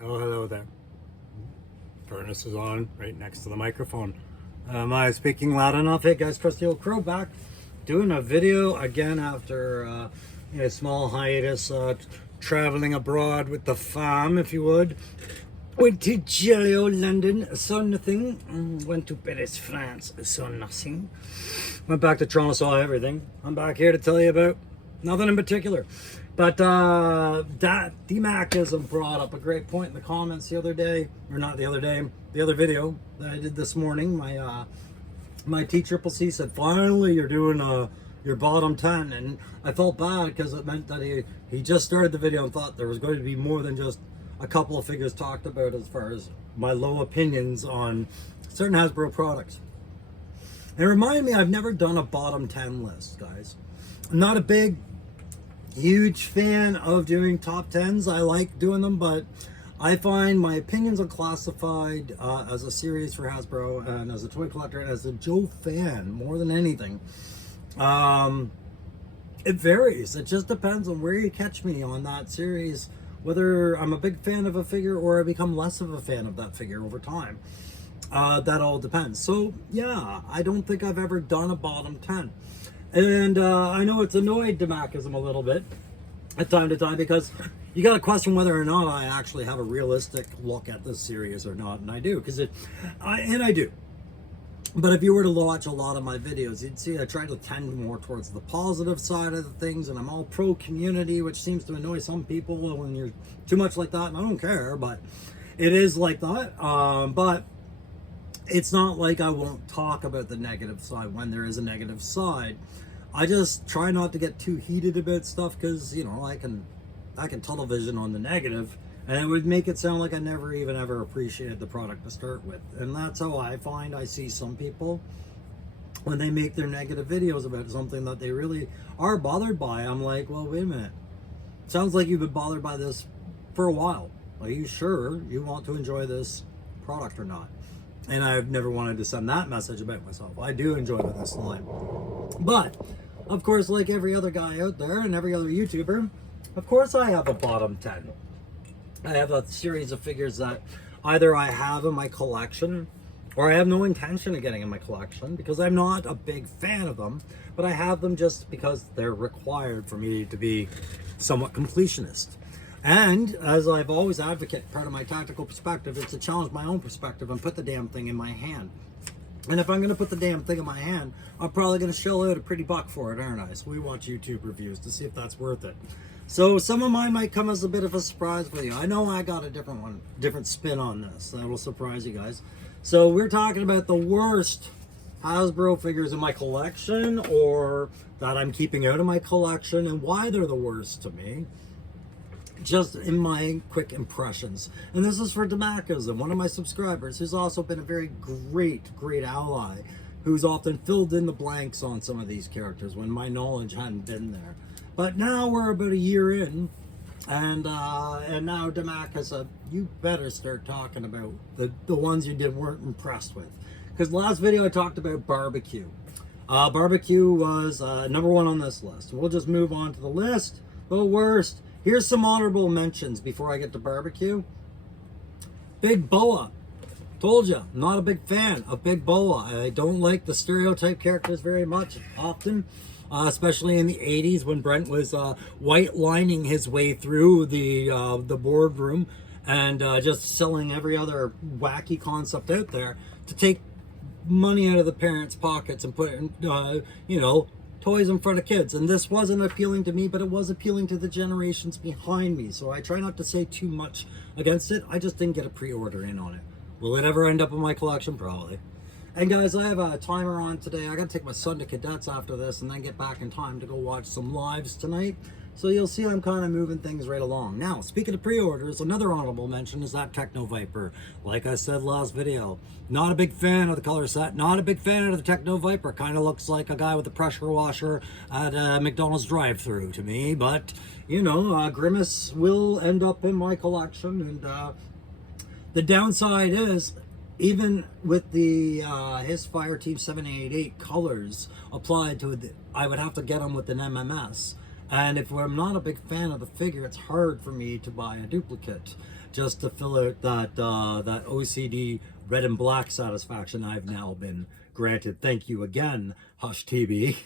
Oh, hello there. Furnace is on right next to the microphone. Am I speaking loud enough? Hey guys, Crusty Old Crow back doing a video again after a small hiatus, traveling abroad with the fam, if you would. Went to jelly old London, saw nothing. Went to Paris, France, saw nothing. Went back to Toronto, saw everything. I'm back here to tell you about nothing in particular. But that DMACism brought up a great point in the comments the other day, or not the other day, the other video that I did this morning. My T-Triple-C said, finally you're doing your bottom 10, and I felt bad because it meant that he just started the video and thought there was going to be more than just a couple of figures talked about as far as my low opinions on certain Hasbro products. It reminded me I've never done a bottom 10 list, guys. I'm not a big huge fan of doing top 10s. I like doing them, but I find my opinions on classified as a series for Hasbro and as a toy collector and as a Joe fan more than anything. It varies. It just depends on where you catch me on that series, whether I'm a big fan of a figure or I become less of a fan of that figure over time. That all depends. So yeah, I don't think I've ever done a bottom 10. And I know it's annoyed DMACism a little bit at time to time because you got to question whether or not I actually have a realistic look at this series or not, and I do, because I do. But if you were to watch a lot of my videos, you'd see I try to tend more towards the positive side of the things, and I'm all pro community, which seems to annoy some people when you're too much like that, and I don't care, but it is like that. But it's not like I won't talk about the negative side when there is a negative side. I just try not to get too heated about stuff because, you know, I can tunnel vision on the negative and it would make it sound like I never even ever appreciated the product to start with. And that's how I find I see some people when they make their negative videos about something that they really are bothered by. I'm like, well, wait a minute. Sounds like you've been bothered by this for a while. Are you sure you want to enjoy this product or not? And I've never wanted to send that message about myself. I do enjoy this line. But, of course, like every other guy out there and every other YouTuber, of course I have a bottom 10. I have a series of figures that either I have in my collection or I have no intention of getting in my collection because I'm not a big fan of them, but I have them just because they're required for me to be somewhat completionist. And as I've always advocated, part of my tactical perspective is to challenge my own perspective and put the damn thing in my hand. And if I'm going to put the damn thing in my hand, I'm probably going to shell out a pretty buck for it, aren't I? So we watch YouTube reviews to see if that's worth it. So some of mine might come as a bit of a surprise for you. I know I got a different spin on this. That will surprise you guys. So we're talking about the worst Hasbro figures in my collection or that I'm keeping out of my collection and why they're the worst to me. Just in my quick impressions. And this is for DMACism, one of my subscribers who's also been a very great ally, who's often filled in the blanks on some of these characters when my knowledge hadn't been there. But now we're about a year in, and now DMAC has said, you better start talking about the ones you weren't impressed with. Because last video I talked about barbecue. Barbecue was number 1 on this list. We'll just move on to the list. The worst. Here's some honorable mentions before I get to barbecue. Big Boa. Told you, I'm not a big fan of Big Boa. I don't like the stereotype characters very much, often. Especially in the 80s when Brent was white lining his way through the boardroom and just selling every other wacky concept out there to take money out of the parents' pockets and put it in, you know, toys in front of kids. And this wasn't appealing to me, but it was appealing to the generations behind me. So I try not to say too much against it. I just didn't get a pre-order in on it. Will it ever end up in my collection? Probably. And guys, I have a timer on today. I gotta take my son to cadets after this and then get back in time to go watch some lives tonight. So you'll see I'm kind of moving things right along. Now, speaking of pre-orders, another honorable mention is that Techno Viper. Like I said last video, not a big fan of the color set, not a big fan of the Techno Viper. Kind of looks like a guy with a pressure washer at a McDonald's drive-thru to me. But, you know, Grimace will end up in my collection. And the downside is, even with the his Fireteam 788 colors applied to it, I would have to get them with an MMS. And if I'm not a big fan of the figure, it's hard for me to buy a duplicate. just to fill out that OCD red and black satisfaction I've now been granted. Thank you again, Hush TV.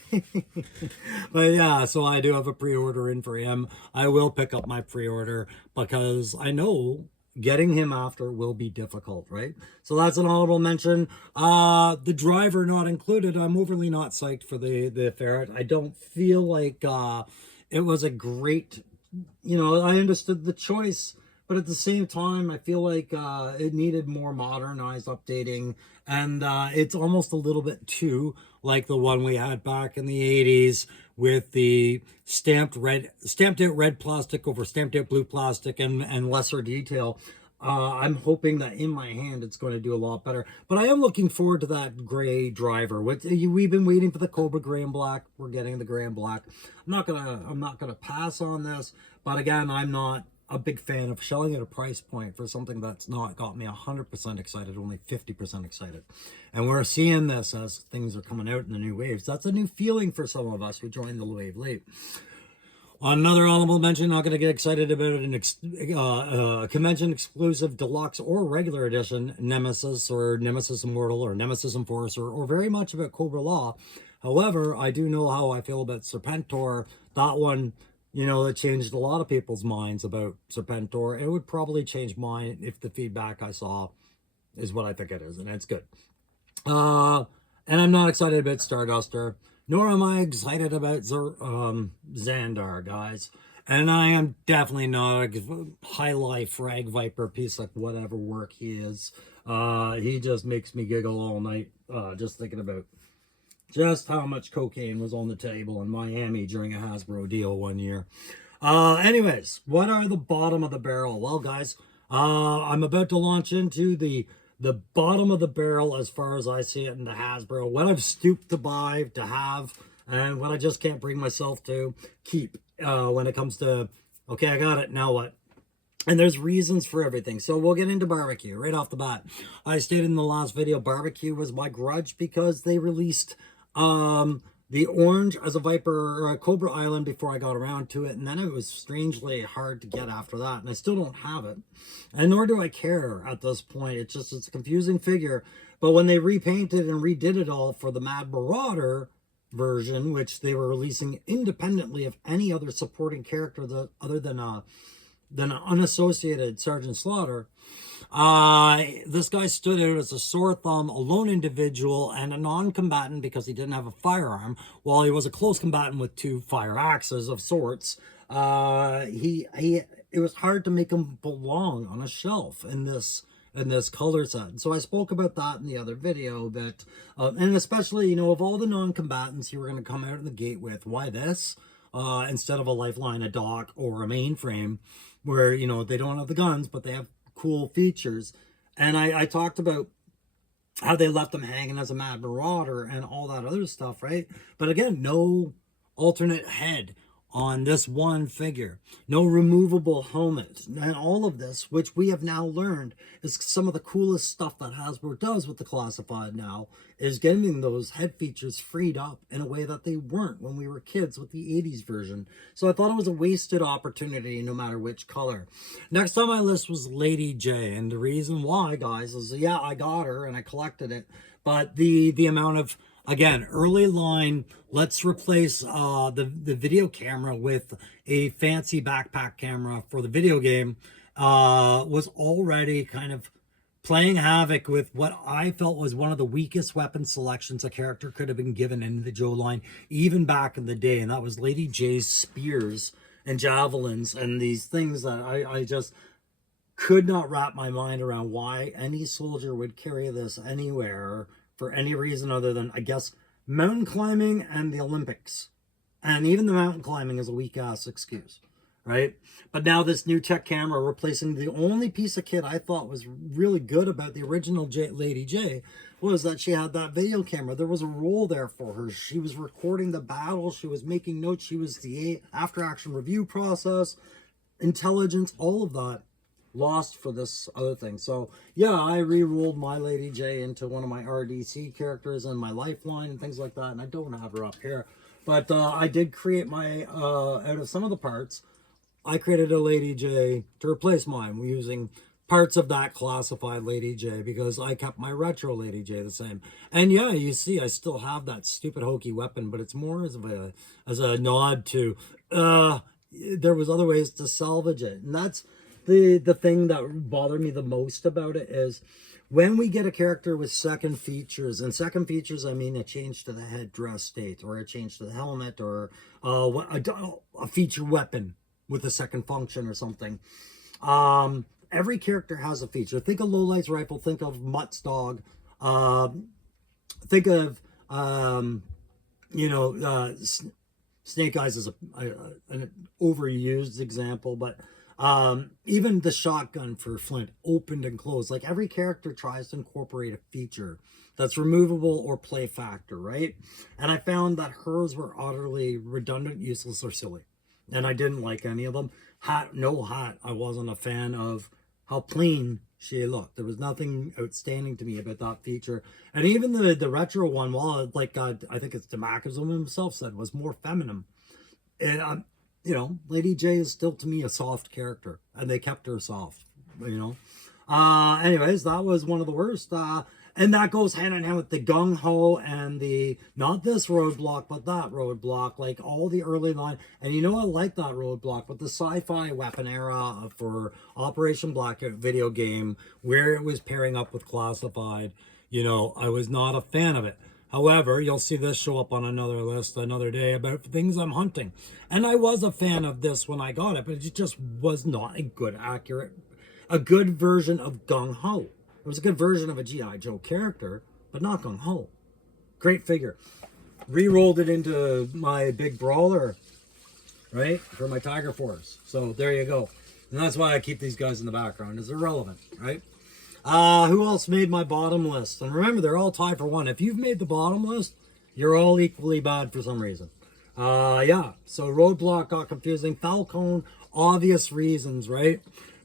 But yeah, so I do have a pre-order in for him. I will pick up my pre-order because I know getting him after will be difficult, right? So that's an honorable mention. The driver not included. I'm overly not psyched for the ferret. I don't feel like it was a great, I understood the choice, but at the same time, I feel like it needed more modernized updating, and it's almost a little bit too like the one we had back in the 80s with the stamped out red plastic over stamped out blue plastic and lesser detail. I'm hoping that in my hand it's going to do a lot better. But I am looking forward to that gray driver. We've been waiting for the Cobra gray and black. We're getting the gray and black. I'm not gonna pass on this. But again, I'm not a big fan of shelling at a price point for something that's not got me 100% excited, only 50% excited. And we're seeing this as things are coming out in the new waves. That's a new feeling for some of us who joined the wave late. Another honorable mention, not going to get excited about it, convention exclusive deluxe or regular edition Nemesis or Nemesis Immortal or Nemesis Enforcer, or very much about Cobra Law. However, I do know how I feel about Serpentor. That one, that changed a lot of people's minds about Serpentor. It would probably change mine if the feedback I saw is what I think it is, and it's good. And I'm not excited about Starduster, nor am I excited about Xandar, guys. And I am definitely not a high life frag viper piece of whatever work he is. He just makes me giggle all night, just thinking about just how much cocaine was on the table in Miami during a Hasbro deal one year. Anyways, what are the bottom of the barrel? Well, guys, I'm about to launch into the bottom of the barrel as far as I see it in the Hasbro. What I've stooped to buy, to have, and what I just can't bring myself to keep when it comes to, okay, I got it, now what? And there's reasons for everything. So we'll get into barbecue right off the bat. I stated in the last video, barbecue was my grudge because they released the orange as a Viper or a Cobra Island before I got around to it, and then it was strangely hard to get after that, and I still don't have it, and nor do I care at this point. It's a confusing figure. But when they repainted and redid it all for the Mad Marauder version, which they were releasing independently of any other supporting character other than an unassociated Sergeant Slaughter, this guy stood out as a sore thumb, a lone individual, and a non-combatant because he didn't have a firearm, while he was a close combatant with two fire axes of sorts. It was hard to make him belong on a shelf in this color set. And so I spoke about that in the other video, that and especially, of all the non-combatants you were going to come out of the gate with, why this instead of a Lifeline, a Doc, or a Mainframe, where they don't have the guns but they have cool features. And I talked about how they left them hanging as a Mad Marauder and all that other stuff, right? But again, no alternate head on this one figure, no removable helmet, and all of this, which we have now learned is some of the coolest stuff that Hasbro does with the classified now, is getting those head features freed up in a way that they weren't when we were kids with the 80s version. So I thought it was a wasted opportunity no matter which color. Next on my list was Lady J, and the reason why, guys, is yeah, I got her and I collected it, but the amount of, again, early line, let's replace the video camera with a fancy backpack camera for the video game, was already kind of playing havoc with what I felt was one of the weakest weapon selections a character could have been given in the Joe line, even back in the day, and that was Lady J's spears and javelins and these things that I just could not wrap my mind around why any soldier would carry this anywhere for any reason other than, I guess, mountain climbing and the Olympics. And even the mountain climbing is a weak-ass excuse, right? But now this new tech camera replacing the only piece of kit I thought was really good about the original Lady J was that she had that video camera. There was a role there for her. She was recording the battle. She was making notes. She was the after-action review process, intelligence, all of that lost for this other thing. So yeah, I re-rolled my Lady J into one of my RDC characters and my Lifeline and things like that, and I don't have her up here, but I did create my out of some of the parts I created a Lady J to replace mine. We're using parts of that classified Lady J because I kept my retro Lady J the same. And yeah, you see, I still have that stupid hokey weapon, but it's more as a nod to there was other ways to salvage it. And that's the thing that bothered me the most about it is when we get a character with second features, and second features, I mean a change to the headdress state, or a change to the helmet, or a feature weapon with a second function or something. Every character has a feature. Think of Lowlight's rifle. Think of Mutt's dog. Think of Snake Eyes is an overused example, but even the shotgun for Flint opened and closed. Like every character tries to incorporate a feature that's removable or play factor, right? And I found that hers were utterly redundant, useless, or silly. And I didn't like any of them. No hat. I wasn't a fan of how plain she looked. There was nothing outstanding to me about that feature. And even the retro one, well, like I think it's Demakism himself said, was more feminine. And Lady J is still to me a soft character, and they kept her soft. Anyways, that was one of the worst. And that goes hand in hand with the gung ho and the not this roadblock, but that roadblock, like all the early line. And I like that roadblock, but the sci-fi weapon era for Operation Blackout video game, where it was pairing up with classified, I was not a fan of it. However, you'll see this show up on another list another day about things I'm hunting. And I was a fan of this when I got it, but it just was not a good version of gung ho. It was a good version of a G.I. Joe character, but not gung ho. Great figure. Re-rolled it into my big brawler, right? For my Tiger Force. So there you go. And that's why I keep these guys in the background. It's irrelevant, right? Who else made my bottom list? And remember, they're all tied for one. If you've made the bottom list, you're all equally bad for some reason. Yeah. So Roadblock got confusing. Falcone, obvious reasons, right?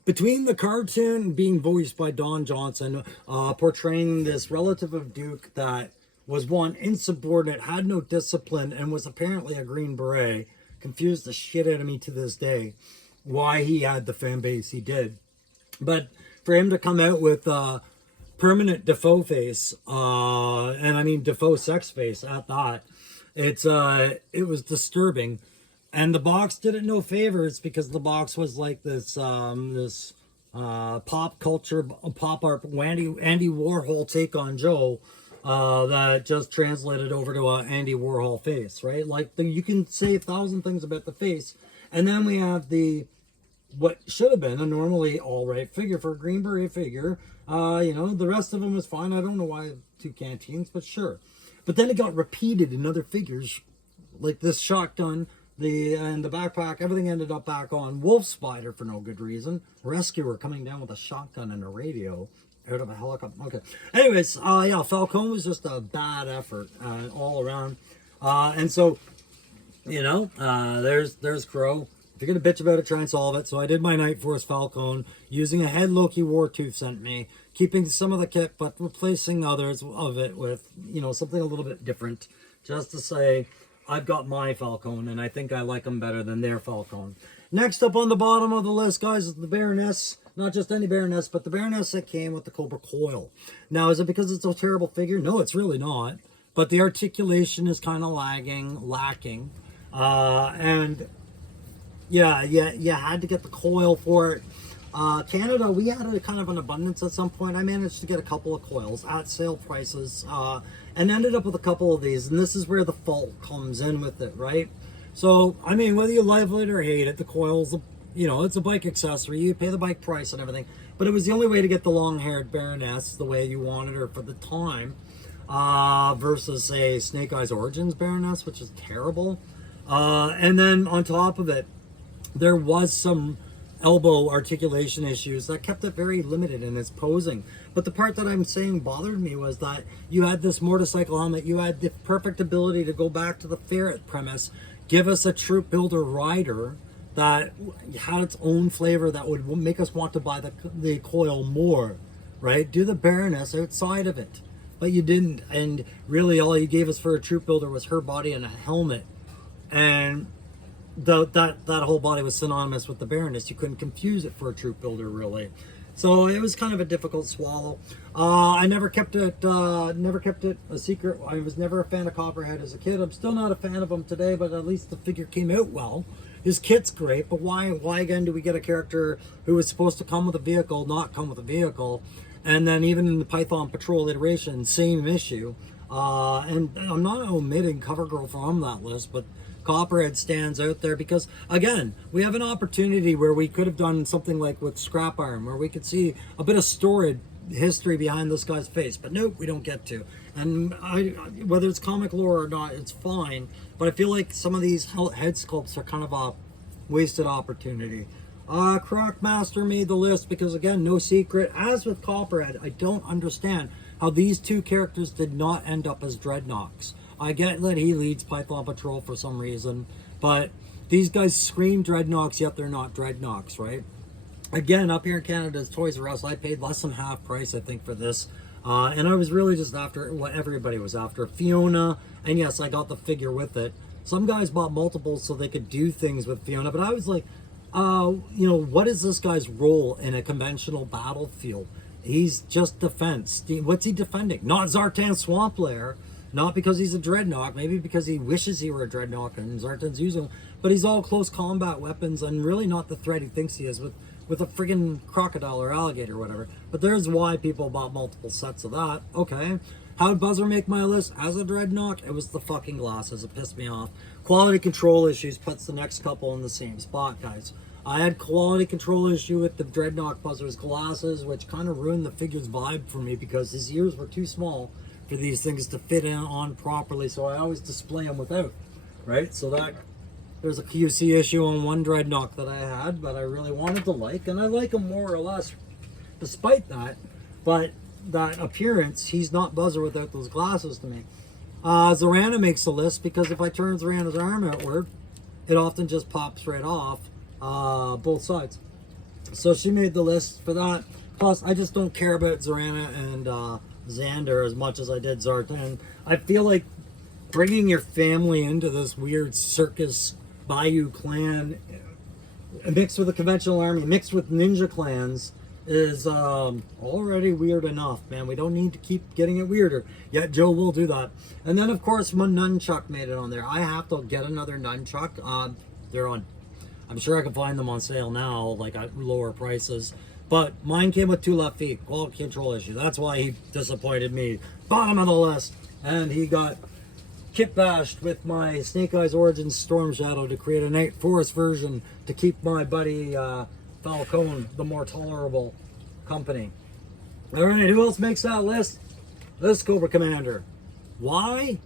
Between the cartoon being voiced by Don Johnson, portraying this relative of Duke that was one, insubordinate, had no discipline, and was apparently a Green Beret, confused the shit out of me to this day why he had the fan base he did. But for him to come out with permanent Defoe face, and I mean Defoe sex face at that, it was disturbing. And the box did it no favors because the box was like this pop culture, pop art, Andy Warhol take on Joe that just translated over to an Andy Warhol face, right? Like you can say 1,000 things about the face, and then we have what should have been a normally all right figure for a Green Beret figure. The rest of them was fine. I don't know why 2 canteens, but sure. But then it got repeated in other figures, like this shotgun. And the backpack, everything ended up back on. Wolf Spider for no good reason. Rescuer coming down with a shotgun and a radio out of a helicopter. Okay. Anyways, Falcone was just a bad effort all around. And so, there's Crow. If you're going to bitch about it, try and solve it. So I did my Night Force Falcone using a head Loki Wartooth sent me, keeping some of the kit, but replacing others of it with, something a little bit different. Just to say, I've got my Falcone, and I think I like them better than their Falcone. Next up on the bottom of the list, guys, is the Baroness. Not just any Baroness, but the Baroness that came with the Cobra Coil. Now, is it because it's a terrible figure? No, it's really not. But the articulation is kind of lacking. And yeah, you had to get the coil for it. Canada, we had a kind of an abundance at some point. I managed to get a couple of coils at sale prices and ended up with a couple of these. And this is where the fault comes in with it, right? So, I mean, whether you love it or hate it, the coil's, it's a bike accessory. You pay the bike price and everything. But it was the only way to get the long-haired Baroness the way you wanted her for the time versus, say, Snake Eyes Origins Baroness, which is terrible. And then on top of it, there was some elbow articulation issues that kept it very limited in its posing. But the part that I'm saying bothered me was that you had this motorcycle helmet, you had the perfect ability to go back to the ferret premise, give us a troop builder rider that had its own flavor that would make us want to buy the coil more, right? Do the Baroness outside of it. But you didn't, and really all you gave us for a troop builder was her body and a helmet. And that whole body was synonymous with the Baroness. You couldn't confuse it for a troop builder, really. So it was kind of a difficult swallow. I never kept it a secret. I was never a fan of Copperhead as a kid. I'm still not a fan of him today, but at least the figure came out well. His kit's great, but why again do we get a character who was supposed to come with a vehicle, not come with a vehicle? And then even in the Python Patrol iteration, same issue. And I'm not omitting CoverGirl from that list, but Copperhead stands out there because, again, we have an opportunity where we could have done something like with Scrap Iron, where we could see a bit of storied history behind this guy's face. But nope, we don't get to. And whether it's comic lore or not, it's fine. But I feel like some of these head sculpts are kind of a wasted opportunity. Crockmaster made the list because, again, no secret. As with Copperhead, I don't understand how these two characters did not end up as Dreadnoks. I get that he leads Python Patrol for some reason, but these guys scream Dreadnoks, yet they're not Dreadnoks, right? Again, up here in Canada's Toys R Us, I paid less than half price, I think, for this. And I was really just after what everybody was after. Fiona, and yes, I got the figure with it. Some guys bought multiples so they could do things with Fiona, but I was like, what is this guy's role in a conventional battlefield? He's just defense. What's he defending? Not Zartan Swamp Lair. Not because he's a Dreadnought, maybe because he wishes he were a Dreadnought and Zartan's using him, but he's all close combat weapons and really not the threat he thinks he is with a friggin' crocodile or alligator or whatever. But there's why people bought multiple sets of that. Okay. How did Buzzer make my list? As a Dreadnought, it was the fucking glasses. It pissed me off. Quality control issues puts the next couple in the same spot, guys. I had quality control issue with the Dreadnought Buzzer's glasses, which kind of ruined the figure's vibe for me because his ears were too small for these things to fit in on properly, so I always display them without, right? So that there's a QC issue on one Dreadnought that I had, but I really wanted to like, and I like him more or less despite that. But that appearance, he's not Buzzer without those glasses to me. Zorana makes the list because if I turn Zorana's arm outward, it often just pops right off both sides. So she made the list for that. Plus, I just don't care about Zorana and Xander as much as I did Zartan. I feel like bringing your family into this weird circus Bayou clan mixed with a conventional army, mixed with ninja clans is already weird enough, man. We don't need to keep getting it weirder. Yet Joe will do that. And then, of course, my nunchuck made it on there. I have to get another nunchuck. They're on, I'm sure I can find them on sale now, like at lower prices. But mine came with 2 left feet, quality control issue. That's why he disappointed me. Bottom of the list. And he got kit bashed with my Snake Eyes Origins Storm Shadow to create a Night Forest version to keep my buddy Falcone the more tolerable company. Alright, who else makes that list? This Cobra Commander. Why?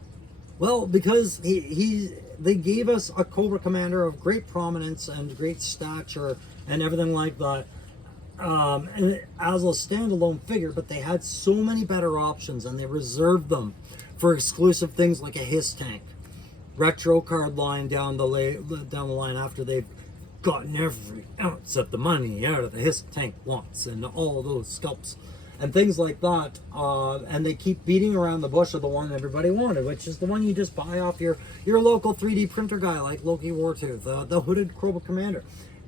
Well, because they gave us a Cobra Commander of great prominence and great stature and everything like that. And as a standalone figure, but they had so many better options and they reserved them for exclusive things like a Hiss tank, retro card line down the line after they've gotten every ounce of the money out of the Hiss tank once and all those sculpts and things like that. And they keep beating around the bush of the one everybody wanted, which is the one you just buy off your local 3D printer guy like Loki Wartooth, the hooded Cobra Commander.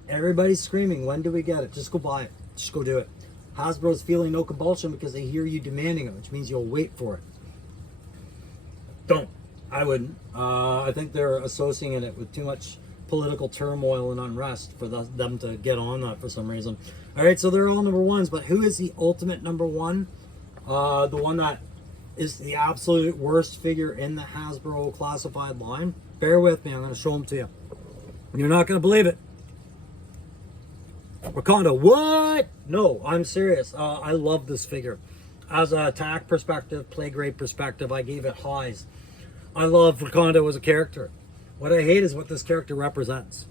Everybody's screaming, when do we get it? Just go buy it. Just go do it. Hasbro's feeling no compulsion because they hear you demanding it, which means you'll wait for it. Don't. I wouldn't. I think they're associating it with too much political turmoil and unrest for them to get on that for some reason. All right, so they're all number ones, but who is the ultimate number one? The one that is the absolute worst figure in the Hasbro classified line. Bear with me. I'm going to show them to you. You're not going to believe it. Wakanda, what? No, I'm serious. I love this figure. As an attack perspective, play grade perspective, I gave it highs. I love Wakanda as a character. What I hate is what this character represents.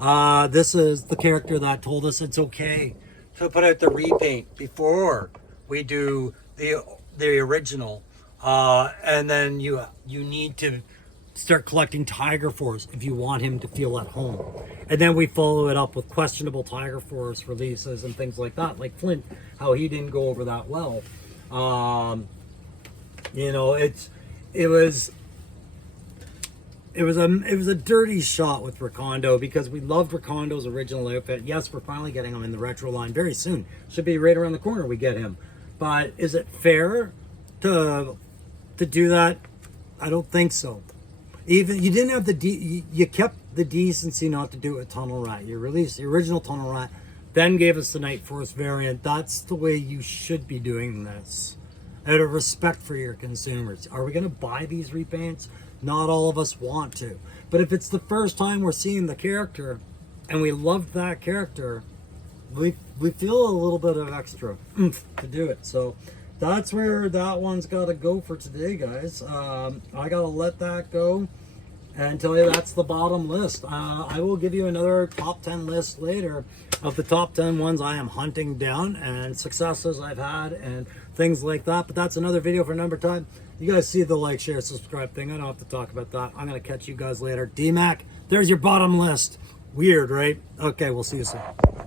This is the character that told us it's okay to put out the repaint before we do the original. And then you need to start collecting Tiger Force if you want him to feel at home. And then we follow it up with questionable Tiger Force releases and things like that, like Flint, how he didn't go over that well. it was a dirty shot with Recondo because we loved Recondo's original outfit. Yes, we're finally getting him in the retro line very soon. Should be right around the corner we get him. But is it fair to do that? I don't think so. Even you didn't have you kept the decency not to do a Tunnel Rat. You released the original Tunnel Rat, then gave us the Night Force variant. That's the way you should be doing this, out of respect for your consumers. Are we going to buy these repaints? Not all of us want to. But if it's the first time we're seeing the character, and we loved that character, we feel a little bit of extra oomph to do it. So that's where that one's got to go for today, guys. I got to let that go and tell you that's the bottom list. I will give you another top 10 list later of the top 10 ones I am hunting down and successes I've had and things like that. But that's another video for another time. You guys see the like, share, subscribe thing. I don't have to talk about that. I'm going to catch you guys later. D-Mac, there's your bottom list. Weird, right? Okay, we'll see you soon.